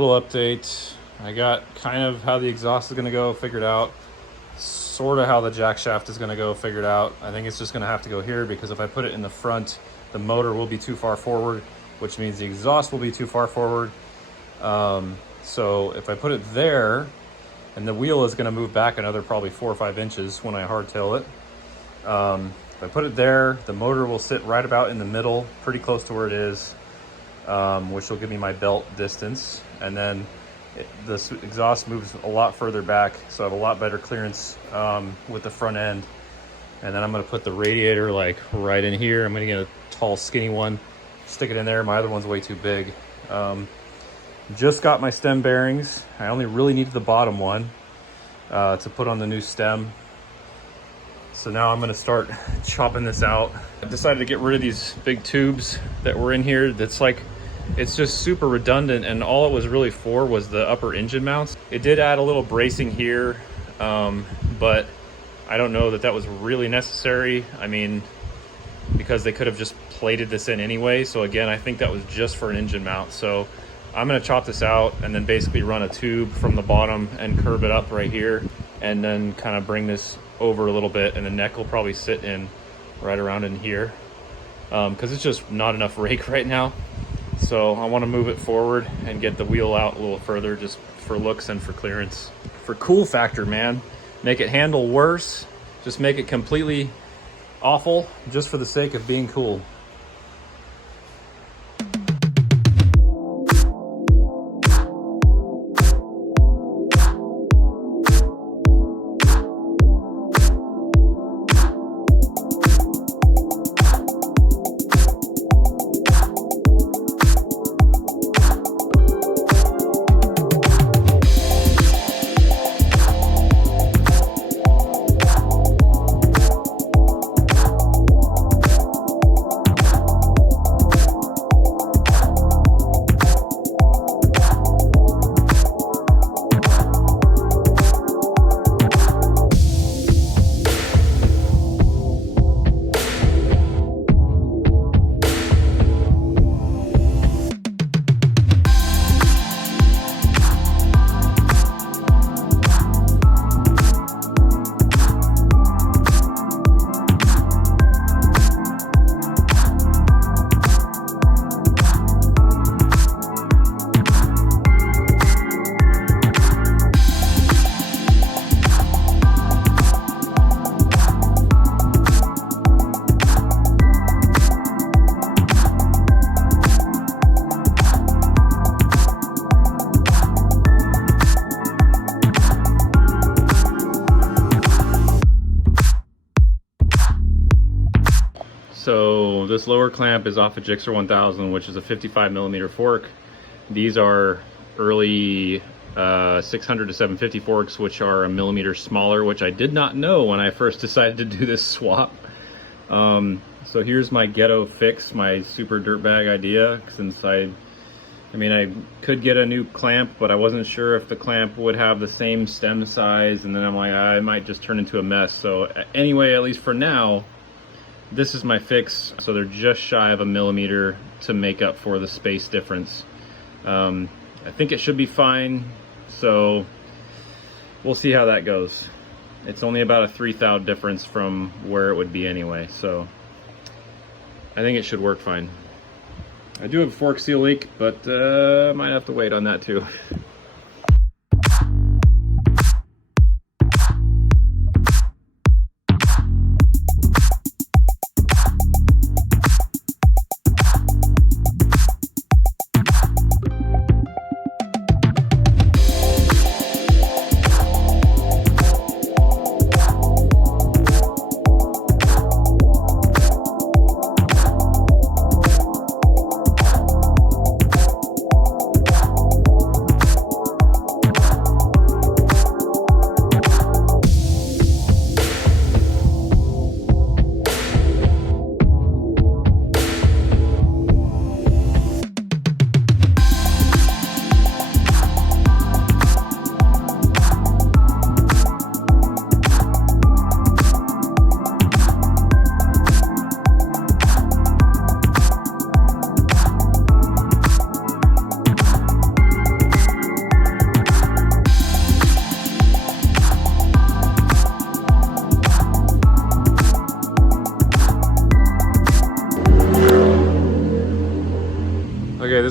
little update. I got kind of how the exhaust is going to go figured out, sort of how the jack shaft is going to go figured out. I think it's just going to have to go here because if I put it in the front, the motor will be too far forward, which means the exhaust will be too far forward. So if I put it there, and the wheel is going to move back another probably 4 or 5 inches when I hardtail it. If I put it there, the motor will sit right about in the middle, pretty close to where it is, which will give me my belt distance. And then the exhaust moves a lot further back, so I have a lot better clearance with the front end. And then I'm going to put the radiator like right in here. I'm going to get a tall, skinny one, stick it in there. My other one's way too big. Just got my stem bearings. I only really needed the bottom one to put on the new stem. So now I'm going to start chopping this out. I decided to get rid of these big tubes that were in here. That's like, it's just super redundant, and all it was really for was the upper engine mounts. It did add a little bracing here, but I don't know that that was really necessary. I mean, because they could have just plated this in anyway. So again, I think that was just for an engine mount. So I'm going to chop this out and then basically run a tube from the bottom and curve it up right here, and then kind of bring this over a little bit, and the neck will probably sit in right around in here because it's just not enough rake right now. So I want to move it forward and get the wheel out a little further, just for looks and for clearance. For cool factor, man, make it handle worse, just make it completely awful just for the sake of being cool. So this lower clamp is off a Gixxer 1000, which is a 55mm fork. These are early 600 to 750 forks, which are a millimeter smaller, which I did not know when I first decided to do this swap. So here's my ghetto fix, my super dirtbag idea, since I mean, I could get a new clamp, but I wasn't sure if the clamp would have the same stem size, and then I'm like, I might just turn into a mess. So anyway, at least for now, this is my fix. So they're just shy of a millimeter to make up for the space difference. I think it should be fine, so we'll see how that goes. It's only about a 3 thou difference from where it would be anyway, so I think it should work fine. I do have a fork seal leak, but might have to wait on that too.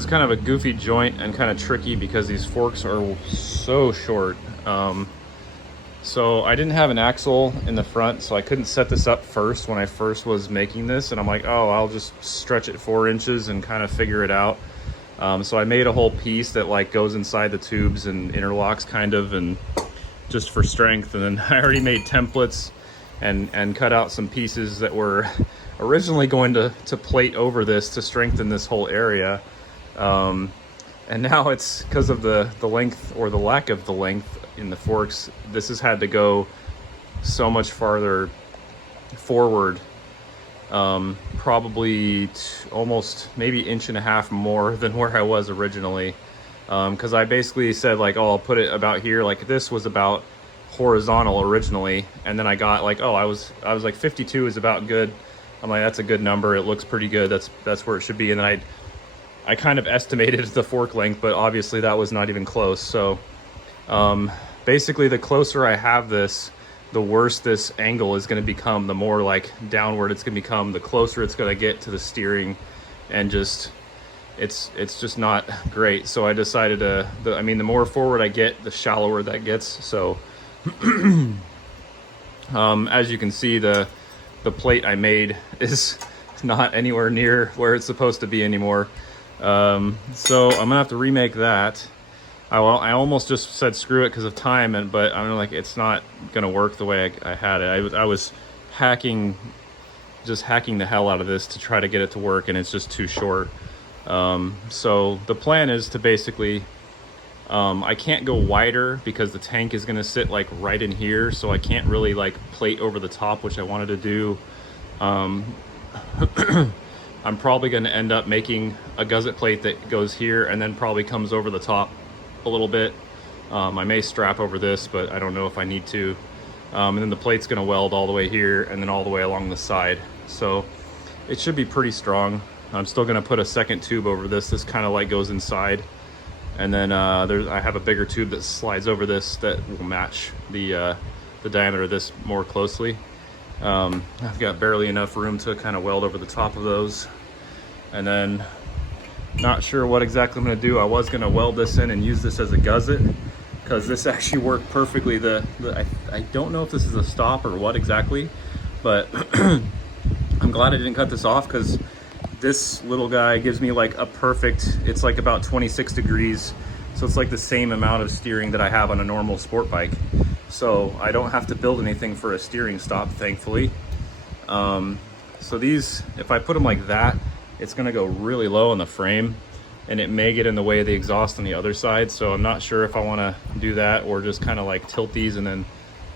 kind of a goofy joint and kind of tricky because these forks are so short. So I didn't have an axle in the front, so I couldn't set this up first when I first was making this, and I'm like, oh, I'll just stretch it 4 inches and kind of figure it out. So I made a whole piece that like goes inside the tubes and interlocks kind of, and just for strength. And then I already made templates and cut out some pieces that were originally going to plate over this to strengthen this whole area. And now it's because of the length, or the lack of the length in the forks, this has had to go so much farther forward, probably almost maybe 1.5 inches more than where I was originally, because I basically said like, oh, I'll put it about here. Like this was about horizontal originally, and then I got like, oh, I was like 52 is about good. I'm like, that's a good number, it looks pretty good, that's where it should be. And then I kind of estimated the fork length, but obviously that was not even close. So basically the closer I have this, the worse this angle is going to become, the more like downward it's going to become, the closer it's going to get to the steering, and just it's just not great. So I decided the more forward I get, the shallower that gets. So as you can see, the plate I made is not anywhere near where it's supposed to be anymore. So I'm gonna have to remake that. I almost just said screw it because of time, but I'm like, it's not gonna work the way I had it. I was just hacking the hell out of this to try to get it to work, and it's just too short. So the plan is to basically, I can't go wider because the tank is gonna sit like right in here, so I can't really like plate over the top, which I wanted to do. I'm probably going to end up making a gusset plate that goes here and then probably comes over the top a little bit. I may strap over this, but I don't know if I need to. And then the plate's going to weld all the way here and then all the way along the side. So it should be pretty strong. I'm still going to put a second tube over this. This kind of like goes inside. And then I have a bigger tube that slides over this that will match the diameter of this more closely. I've got barely enough room to kind of weld over the top of those. And then not sure what exactly I'm going to do. I was going to weld this in and use this as a gusset because this actually worked perfectly. I don't know if this is a stop or what exactly, but I'm glad I didn't cut this off because this little guy gives me like a perfect, it's like about 26 degrees. So it's like the same amount of steering that I have on a normal sport bike. So I don't have to build anything for a steering stop, thankfully. So these, if I put them like that, it's gonna go really low on the frame and it may get in the way of the exhaust on the other side. So I'm not sure if I wanna do that or just kind of like tilt these and then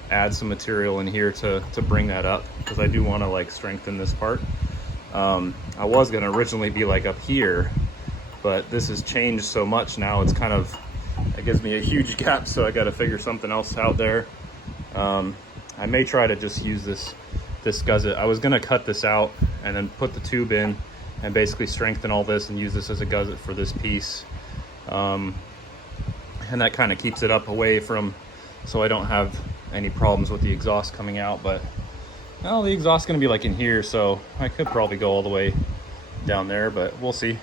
add some material in here to bring that up, because I do wanna like strengthen this part. I was gonna originally be like up here, but this has changed so much now, it's kind of, it gives me a huge gap, so I got to figure something else out there. I may try to just use this gusset. I was going to cut this out and then put the tube in and basically strengthen all this and use this as a gusset for this piece. And that kind of keeps it up away from, so I don't have any problems with the exhaust coming out. But well, the exhaust is going to be like in here, so I could probably go all the way down there, but we'll see.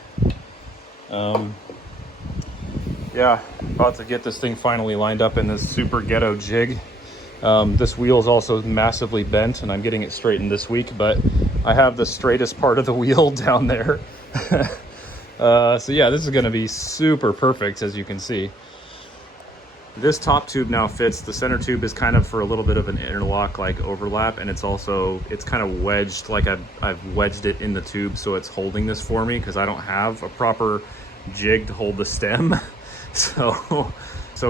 Yeah, about to get this thing finally lined up in this super ghetto jig. This wheel is also massively bent and I'm getting it straightened this week, but I have the straightest part of the wheel down there. So yeah, this is going to be super perfect, as you can see. This top tube now fits. The center tube is kind of for a little bit of an interlock like overlap, and it's kind of wedged, like I've wedged it in the tube, so it's holding this for me because I don't have a proper jig to hold the stem. So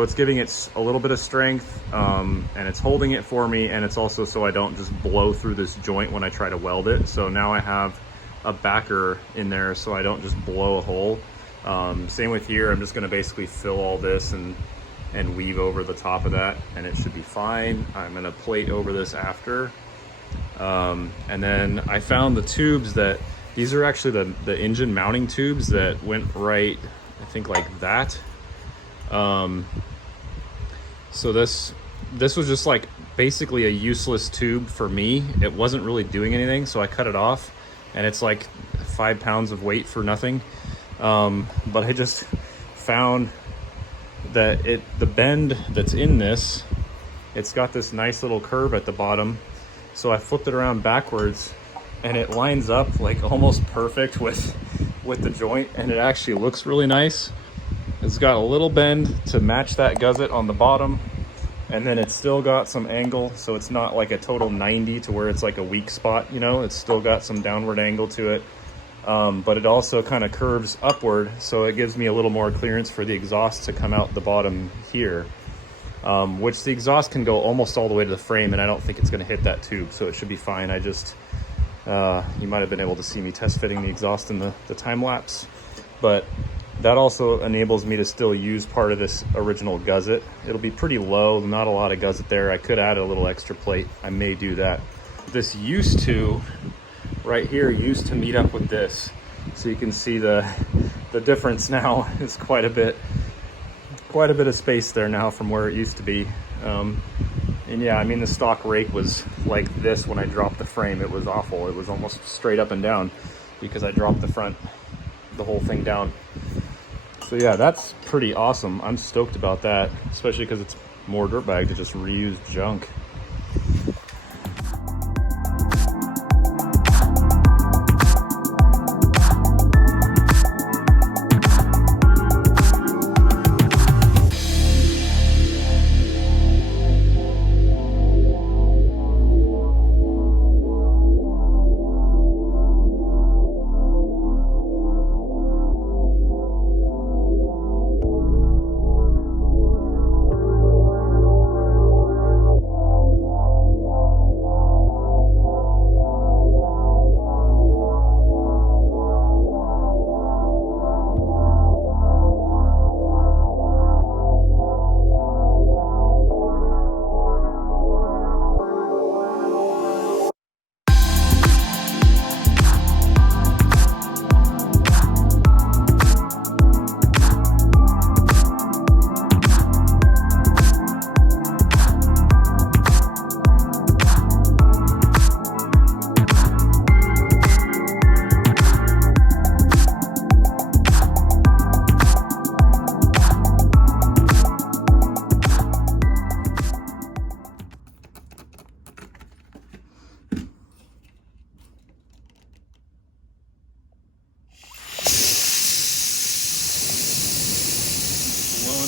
it's giving it a little bit of strength, and it's holding it for me, and it's also so I don't just blow through this joint when I try to weld it. So now I have a backer in there so I don't just blow a hole. Same with here. I'm just going to basically fill all this and weave over the top of that, and it should be fine. I'm going to plate over this after. And then I found the tubes these are actually the engine mounting tubes that went right, I think like that. So this was just like basically a useless tube for me. It wasn't really doing anything, so I cut it off, and it's like 5 pounds of weight for nothing. But I just found that the bend that's in this, it's got this nice little curve at the bottom. So I flipped it around backwards and it lines up like almost perfect with the joint, and it actually looks really nice. It's got a little bend to match that gusset on the bottom, and then it's still got some angle, so it's not like a total 90 to where it's like a weak spot, you know. It's still got some downward angle to it, but it also kind of curves upward, so it gives me a little more clearance for the exhaust to come out the bottom here, which the exhaust can go almost all the way to the frame, and I don't think it's going to hit that tube, so it should be fine. I just you might have been able to see me test fitting the exhaust in the time lapse, but that also enables me to still use part of this original gusset. It'll be pretty low, not a lot of gusset there. I could add a little extra plate. I may do that. This used to, right here, used to meet up with this. So you can see the difference now is quite a bit of space there now from where it used to be. And yeah, I mean, the stock rake was like this when I dropped the frame. It was awful. It was almost straight up and down because I dropped the whole thing down. So yeah, that's pretty awesome. I'm stoked about that, especially because it's more Dirtbag to just reuse junk.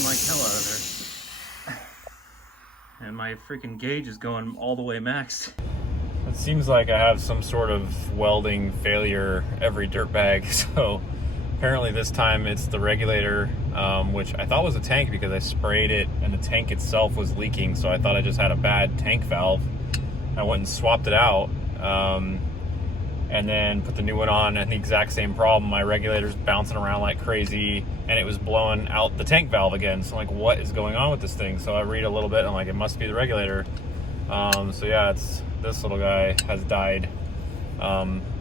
Like hell out of there, and my freaking gauge is going all the way maxed. It seems like I have some sort of welding failure every Dirtbag, so apparently this time it's the regulator, which I thought was a tank because I sprayed it and the tank itself was leaking, so I thought I just had a bad tank valve. I went and swapped it out, and then put the new one on, and the exact same problem. My regulator's bouncing around like crazy, and it was blowing out the tank valve again. So I'm like, what is going on with this thing? So I read a little bit, and I'm like, it must be the regulator. So yeah, it's this little guy has died.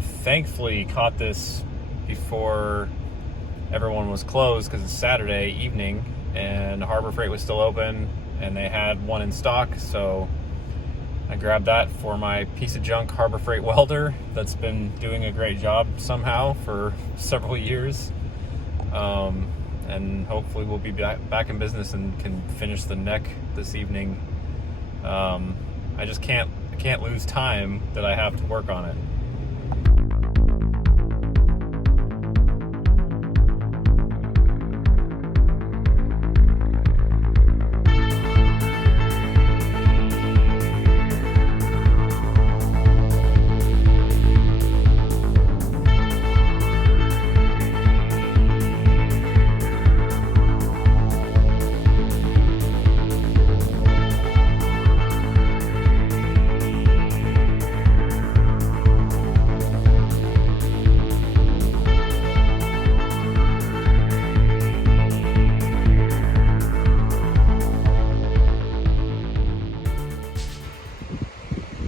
Thankfully, caught this before everyone was closed because it's Saturday evening, and Harbor Freight was still open, and they had one in stock. So I grabbed that for my piece of junk Harbor Freight welder that's been doing a great job somehow for several years. And hopefully we'll be back in business and can finish the neck this evening. I just can't lose time that I have to work on it.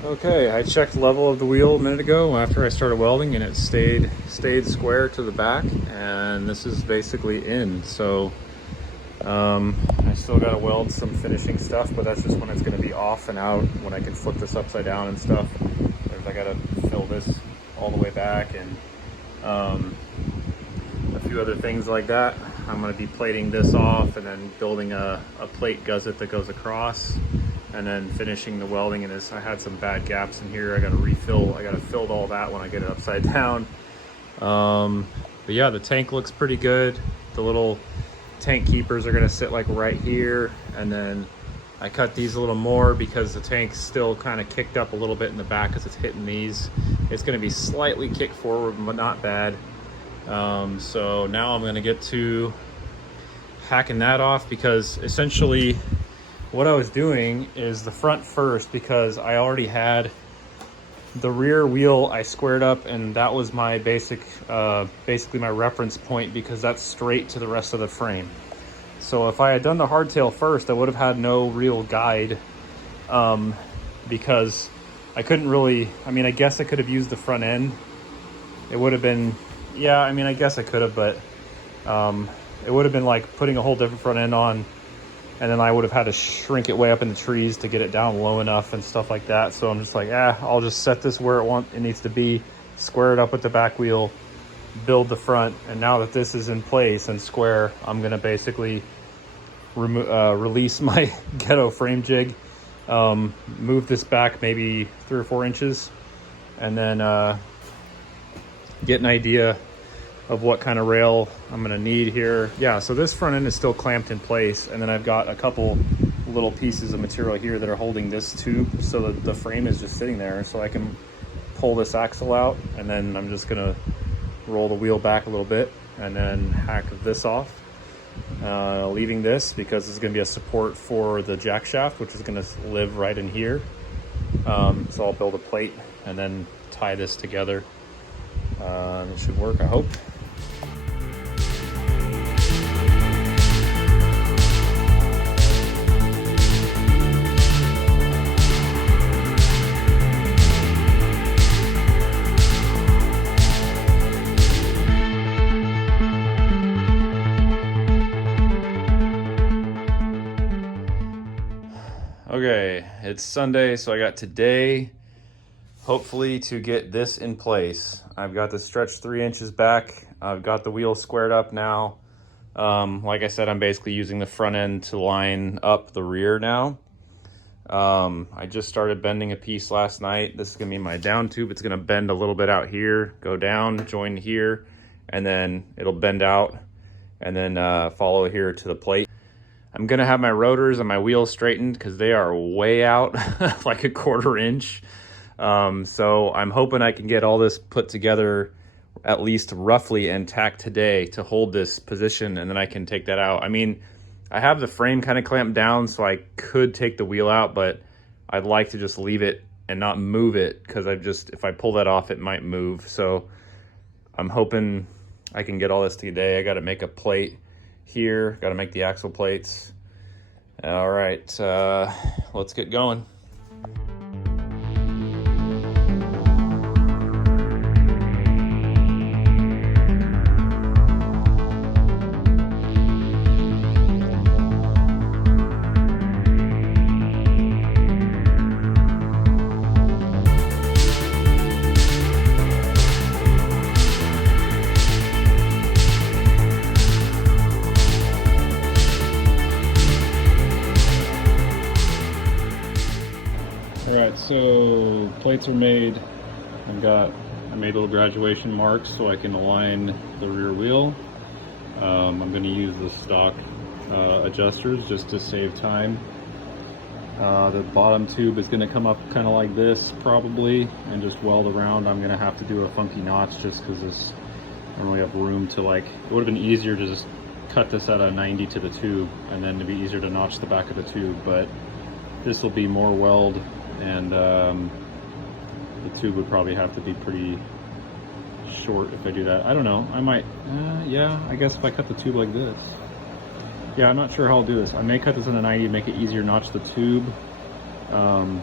Okay, I checked level of the wheel a minute ago after I started welding, and it stayed square to the back, and this is basically in. So I still got to weld some finishing stuff, but that's just when it's going to be off and out, when I can flip this upside down and stuff. I got to fill this all the way back, and the few other things like that. I'm going to be plating this off and then building a plate gusset that goes across, and then finishing the welding. And I had some bad gaps in here. I got to fill all that when I get it upside down. But yeah, the tank looks pretty good. The little tank keepers are going to sit like right here, and then I cut these a little more because the tank's still kind of kicked up a little bit in the back as it's hitting these. It's going to be slightly kicked forward, but not bad. So now I'm going to get to hacking that off, because essentially what I was doing is the front first, because I already had the rear wheel I squared up, and that was my basically my reference point, because that's straight to the rest of the frame. So if I had done the hardtail first, I would have had no real guide, because I couldn't really, I mean, I guess I could have used the front end. It would have been, yeah, I mean, I guess I could have, but it would have been like putting a whole different front end on, and then I would have had to shrink it way up in the trees to get it down low enough and stuff like that. So I'm just like, I'll just set this where it needs to be, square it up with the back wheel, build the front. And now that this is in place and square, I'm gonna basically release my ghetto frame jig, move this back maybe 3 or 4 inches, and then get an idea of what kind of rail I'm gonna need here. Yeah, so this front end is still clamped in place, and then I've got a couple little pieces of material here that are holding this tube, so that the frame is just sitting there, so I can pull this axle out, and then I'm just gonna roll the wheel back a little bit and then hack this off, leaving this because this is going to be a support for the jack shaft, which is going to live right in here. So I'll build a plate and then tie this together. It should work, I hope. Okay, it's Sunday, so I got today, hopefully, to get this in place. I've got this stretched 3 inches back. I've got the wheel squared up now. Like I said, I'm basically using the front end to line up the rear now. I just started bending a piece last night. This is gonna be my down tube. It's gonna bend a little bit out here, go down, join here, and then it'll bend out, and then follow here to the plate. I'm gonna have my rotors and my wheels straightened because they are way out, like a 1/4 inch. So I'm hoping I can get all this put together at least roughly intact today to hold this position, and then I can take that out. I mean, I have the frame kind of clamped down, so I could take the wheel out, but I'd like to just leave it and not move it, because if I pull that off, it might move. So I'm hoping I can get all this today. I got to make a plate here, got to make the axle plates. All right, let's get going. Alright, so plates are made. I made little graduation marks so I can align the rear wheel. I'm going to use the stock adjusters just to save time. The bottom tube is going to come up kind of like this probably, and just weld around. I'm going to have to do a funky notch just because I don't really have room to, like, it would have been easier to just cut this at a 90 to the tube, and then it'd be easier to notch the back of the tube, but this will be more weld, and the tube would probably have to be pretty short if I do that. I don't know, I might, yeah, I guess if I cut the tube like this. Yeah, I'm not sure how I'll do this. I may cut this on a 90 to make it easier to notch the tube. And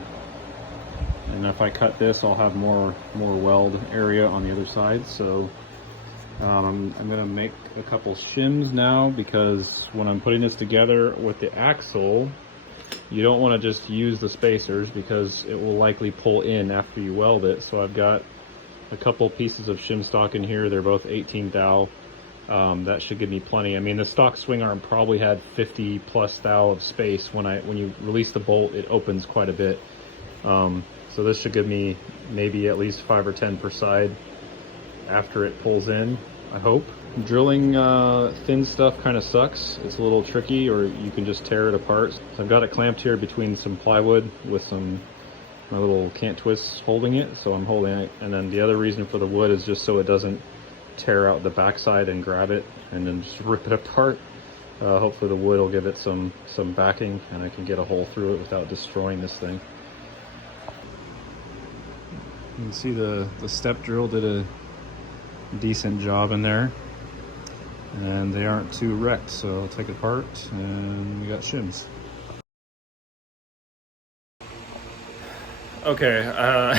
if I cut this, I'll have more weld area on the other side. So I'm gonna make a couple shims now, because when I'm putting this together with the axle, you don't want to just use the spacers because it will likely pull in after you weld it. So I've got a couple pieces of shim stock in here. They're both 18 thou. That should give me plenty. I mean, the stock swing arm probably had 50 plus thou of space. When you release the bolt, it opens quite a bit. So this should give me maybe at least 5 or 10 per side after it pulls in, I hope. Drilling thin stuff kind of sucks. It's a little tricky, or you can just tear it apart. So I've got it clamped here between some plywood with my little cant twists holding it. So I'm holding it, and then the other reason for the wood is just so it doesn't tear out the backside and grab it and then just rip it apart. Hopefully the wood will give it some backing and I can get a hole through it without destroying this thing. You can see the step drill did a decent job in there, and they aren't too wrecked, so I'll take it apart and we got shims. Okay, I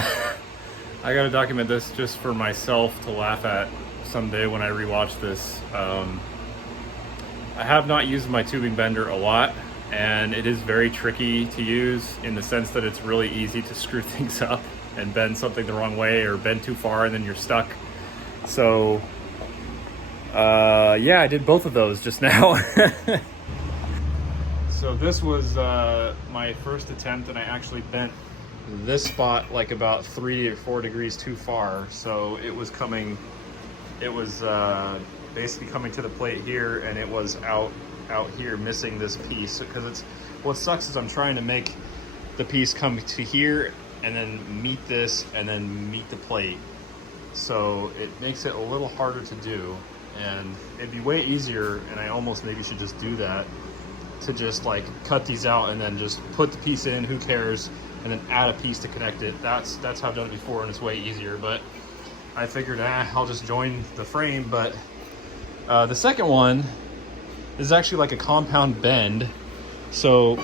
gotta document this just for myself to laugh at someday when I rewatch this. I have not used my tubing bender a lot, and it is very tricky to use in the sense that it's really easy to screw things up and bend something the wrong way or bend too far and then you're stuck. So yeah, I did both of those just now. So this was my first attempt, and I actually bent this spot like about 3 or 4 degrees too far. So it was basically coming to the plate here, and it was out here missing this piece. Because it's, what sucks is I'm trying to make the piece come to here and then meet this and then meet the plate. So it makes it a little harder to do, and it'd be way easier, and I almost maybe should just do that, to just like cut these out and then just put the piece in, who cares, and then add a piece to connect it. That's how I've done it before, and it's way easier. But I figured, I'll just join the frame. But the second one is actually like a compound bend. So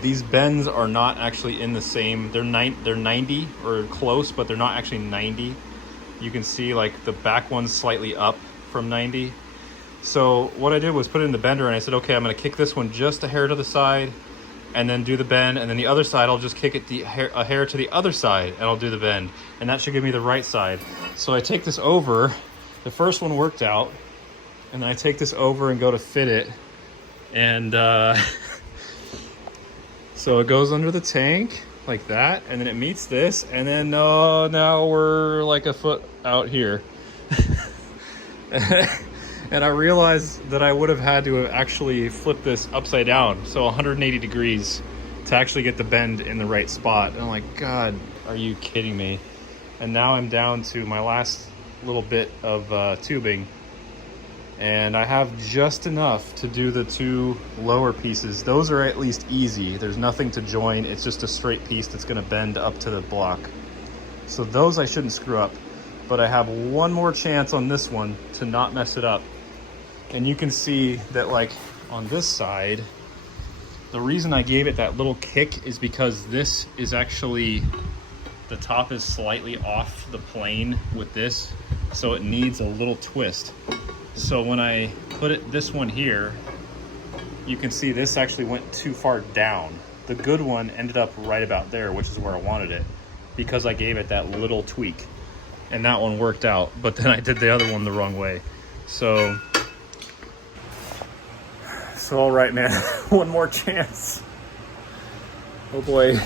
these bends are not actually in the same, they're 90 or close, but they're not actually 90. You can see like the back one's slightly up from 90. So what I did was put it in the bender, and I said, okay, I'm gonna kick this one just a hair to the side and then do the bend, and then the other side I'll just kick it a hair to the other side and I'll do the bend, and that should give me the right side. So I take this over, the first one worked out, and then I take this over and go to fit it, and so it goes under the tank like that, and then it meets this, and then now we're like a foot out here. And I realized that I would have had to have actually flipped this upside down, so 180 degrees, to actually get the bend in the right spot. And I'm like, God, are you kidding me? And now I'm down to my last little bit of tubing, and I have just enough to do the 2 lower pieces. Those are at least easy. There's nothing to join. It's just a straight piece that's gonna bend up to the block. So those I shouldn't screw up, but I have one more chance on this one to not mess it up. And you can see that, like, on this side, the reason I gave it that little kick is because this is actually, the top is slightly off the plane with this, so it needs a little twist. So when I put this one here, you can see this actually went too far down. The good one ended up right about there, which is where I wanted it, because I gave it that little tweak, and that one worked out. But then I did the other one the wrong way. So all right, man. One more chance. Oh boy.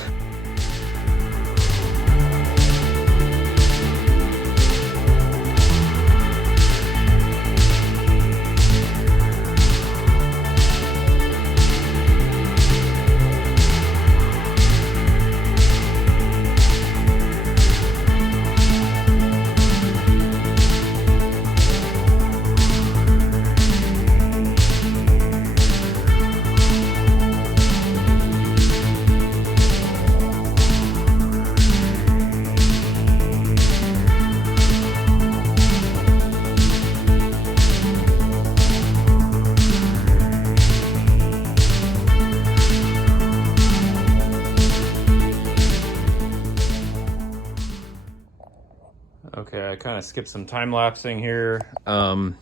Okay, I kind of skipped some time lapsing here. I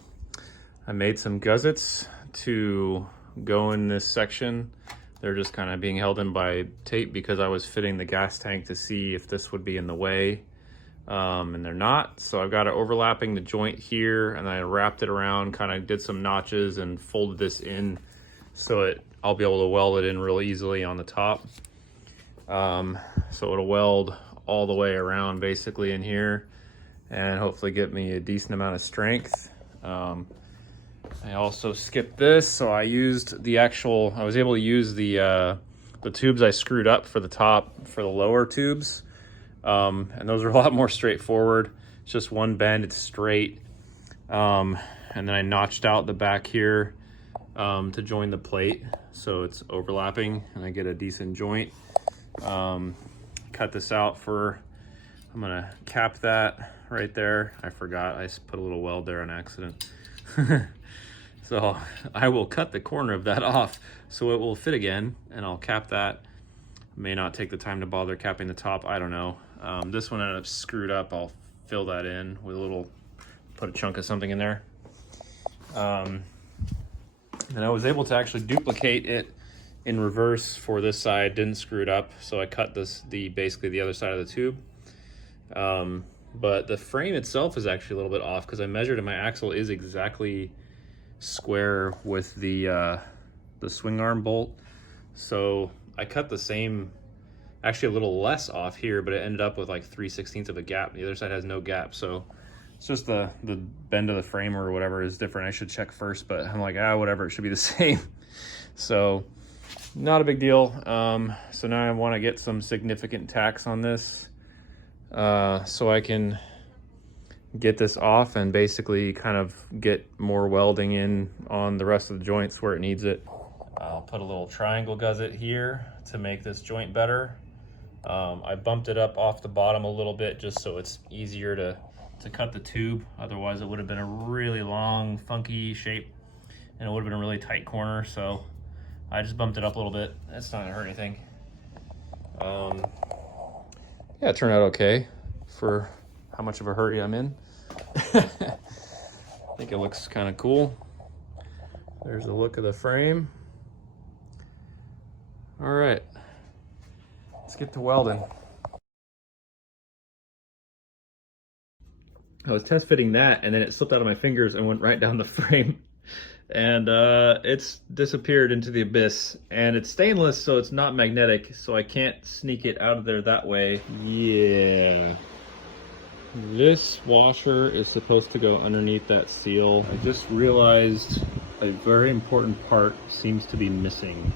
made some gussets to go in this section. They're just kind of being held in by tape because I was fitting the gas tank to see if this would be in the way. and they're not. So I've got it overlapping the joint here, and I wrapped it around, kind of did some notches and folded this in so I'll be able to weld it in real easily on the top. So it'll weld all the way around basically in here and hopefully get me a decent amount of strength. I also skipped this, so I used the actual, I was able to use the tubes I screwed up for the top, for the lower tubes. And those are a lot more straightforward. It's just one bend, it's straight. And then I notched out the back here to join the plate, so it's overlapping and I get a decent joint. Cut this out for, I'm gonna cap that right there. I forgot, I put a little weld there on accident. So I will cut the corner of that off so it will fit again, and I'll cap that. May not take the time to bother capping the top, I don't know. This one ended up screwed up. I'll fill that in with a little, put a chunk of something in there. And I was able to actually duplicate it in reverse for this side, didn't screw it up. So I cut basically the other side of the tube. But the frame itself is actually a little bit off because I measured and my axle is exactly square with the swing arm bolt. So I cut the same, actually a little less off here, but it ended up with like 3/16 of a gap. The other side has no gap, so it's just the bend of the frame or whatever is different. I should check first, but I'm like, whatever, it should be the same. So not a big deal. So now I want to get some significant tacks on this so I can get this off and basically kind of get more welding in on the rest of the joints where it needs it. I'll put a little triangle gusset here to make this joint better. I bumped it up off the bottom a little bit just so it's easier to cut the tube. Otherwise it would have been a really long, funky shape and it would have been a really tight corner. So I just bumped it up a little bit. It's not gonna hurt anything. Yeah, it turned out okay for how much of a hurry I'm in. I think it looks kind of cool. There's the look of the frame. All right, let's get to welding. I was test fitting that and then it slipped out of my fingers and went right down the frame. And it's disappeared into the abyss. And it's stainless, so it's not magnetic, so I can't sneak it out of there that way. Yeah. This washer is supposed to go underneath that seal. I just realized a very important part seems to be missing.